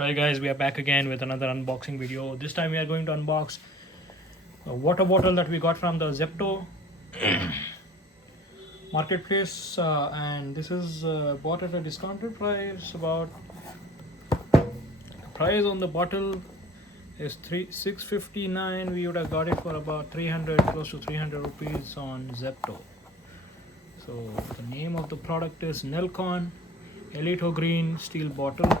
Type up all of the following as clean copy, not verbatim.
Hi guys, we are back again with another unboxing video. This time we are going to unbox a water bottle that we got from the Zepto marketplace, and this is bought at a discounted price. About the price on the bottle is 659. We would have got it for about 300, close to 300 rupees on Zepto. So the name of the product is Nelcon Elito green steel bottle.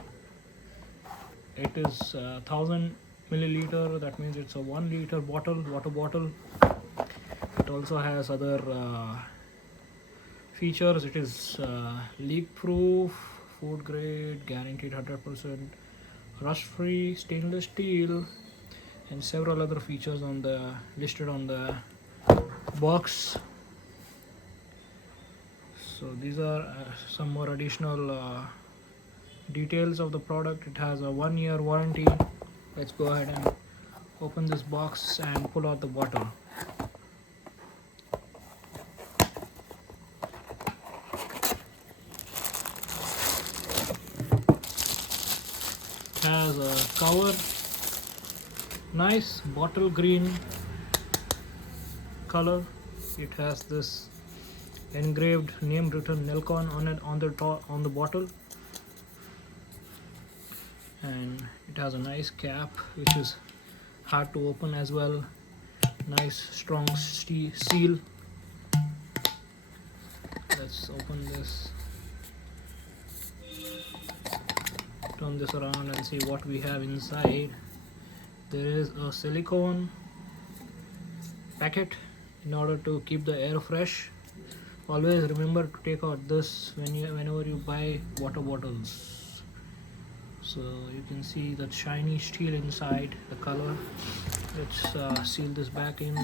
It is 1000 milliliter, that means it's a 1 liter bottle, water bottle. It also has other features. It is leak proof, food grade, guaranteed 100% rust free, stainless steel, and several other features on the listed on the box. So these are some more additional details of the product. It has a 1-year warranty. Let's go ahead and open this box and pull out the bottle. It has a cover, nice bottle green color. It has this engraved name written Nelcon on it, on the top, on the bottle, and it has a nice cap which is hard to open as well. Nice strong seal. Let's open this, turn this around and see what we have inside. There is a silicone packet in order to keep the air fresh. Always remember to take out this whenever you buy water bottles. So you can see that shiny steel inside, the color. Let's seal this back in.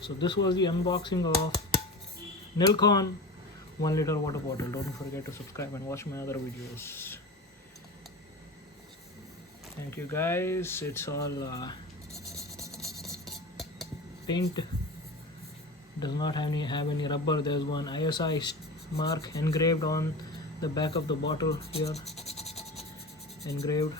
So this was the unboxing of Nelcon 1 liter water bottle. Don't forget to subscribe and watch my other videos. Thank you guys. It's all paint. Does not have any rubber. There's one ISI mark engraved on the back of the bottle here, engraved.